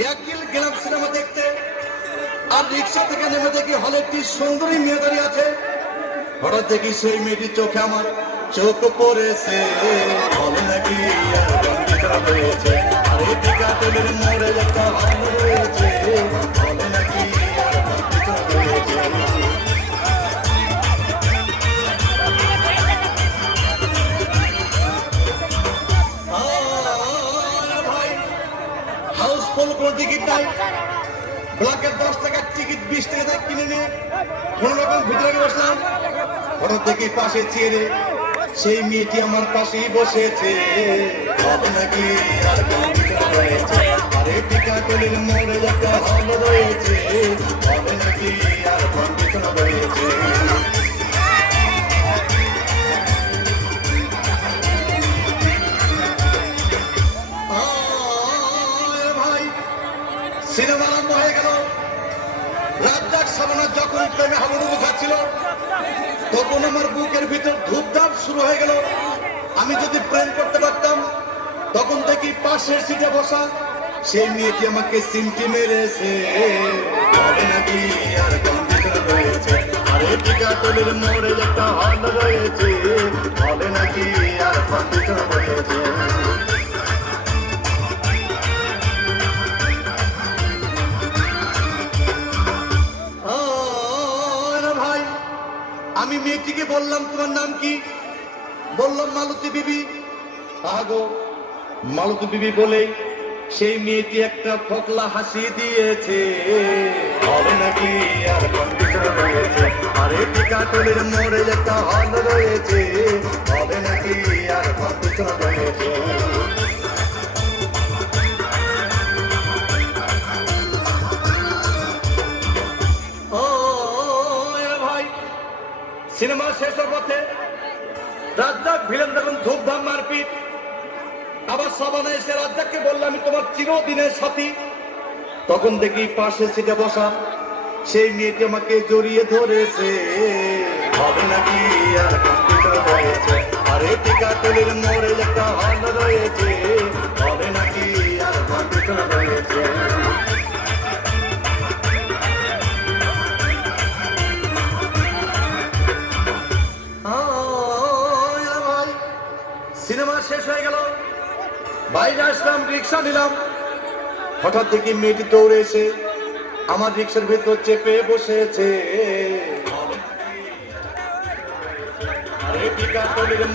করবে গেলাম সিনেমা দেখতে। আর রিক্সা থেকে নেমে দেখি হলে একটি সুন্দরী মেয়ে আছে। হঠাৎ দেখি সেই মেয়েটি চোখে আমার চোখ পড়েছে। হল নাকি আর হাউসফুল কোনো টিকিট নাই। ব্লকের দশ টাকার টিকিট বিশ টাকা কিনে নিয়ে কোন রকম ভিতরে বসলাম। হঠাৎ দেখি পাশে চেয়ে সেই মেয়েটি আমার পাশেই বসেছে। হবে নাকি আর আরে টিকা কলির মোড়ে একটা হল রয়েছে। হবে নাকি আর কোনো রয়েছে। রাজ্জাক যখন প্রেমে হাবুডুবু খাচ্ছিল তখন আমার বুকের ভিতর ধূপধাপ শুরু হয়ে গেল। আমি যদি প্রেম করতে পারতাম, তখন দেখি পাশের সিটে বসা সেই মেয়েটি আমাকে সিমটি মেরেছে। মোড়ে একটা হল রয়েছে। হবে নাকি আর রয়েছে? মেয়েটিকে বললাম তোমার নাম কি? বললাম মালতী বিবি। আগো মালতী বিবি বলে সেই মেয়েটি একটা ফকলা হাসি দিয়েছে। হবে নাকি আর কম্পিউটার রয়েছে? আরে টিকা টলির মোড়ে একটা হল রয়েছে। সিনেমা শেষ হওয়ার পথে রাজ্জাক, ভিলেন দেখুন, ধূপধাম মারপিট। আবার সবানে এসে রাজ্জাককে বললাম আমি তোমার চিরদিনের সাথী। তখন দেখি পাশে সিটে বসা সেই মেয়েটি আমাকে জড়িয়ে ধরেছে। হবে নাকি আর কম্পিউটার রয়েছে। আরে টিকা তলির মোড়ে একটা হল রয়েছে। সিনেমা শেষ হয়ে গেল। বাইরে আসলাম, রিক্সা নিলাম। হঠাৎ দেখি মেয়েটি দৌড়ে এসে আমার রিক্সার ভেতর চেপে বসেছে।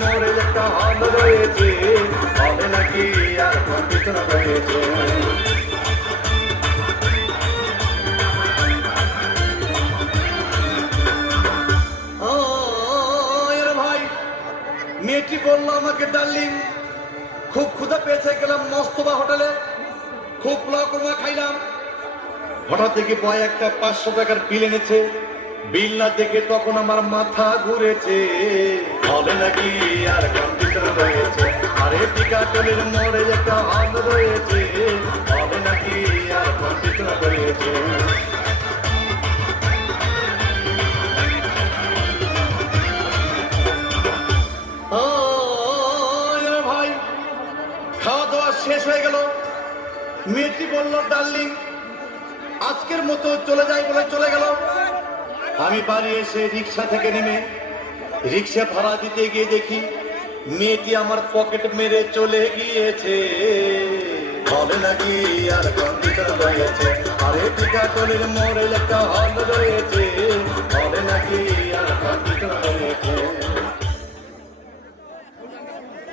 মোড়ে একটা হল রয়েছে। হবে নাকি আর পিছনে রয়েছে। আমাকে ডার্লিং, খুব ক্ষুধা পেয়েছে, গেলাম মস্তবা হোটেলে, খুব পোলাও কোরমা খাইলাম। হঠাৎ দেখি বয় একটা পাঁচশো টাকার বিল এনেছে। বিল না দেখে তখন আমার মাথা ঘুরেছে। হবে নাকি আর কম্পিউটার রয়েছে। আরে টিকা টলির মোড়ে একটা হল রয়েছে। হবে নাকি আর কম্পিউটার রয়েছে। মেয়েটি বলল, ডার্লিং, আজকের মতো চলে যাই বলে চলে গেল। আমি বাড়ি এসে রিক্সা থেকে নেমে রিক্সা ভাড়া দিতে গিয়ে দেখি মেয়েটি আমার পকেট মেরে চলে গিয়েছে। হবে নাকি আর কম্পিউটার রয়েছে, আরে টিকা টলির মোড়ে একটা হল রয়েছে। হবে নাকি আর কম্পিউটার রয়েছে।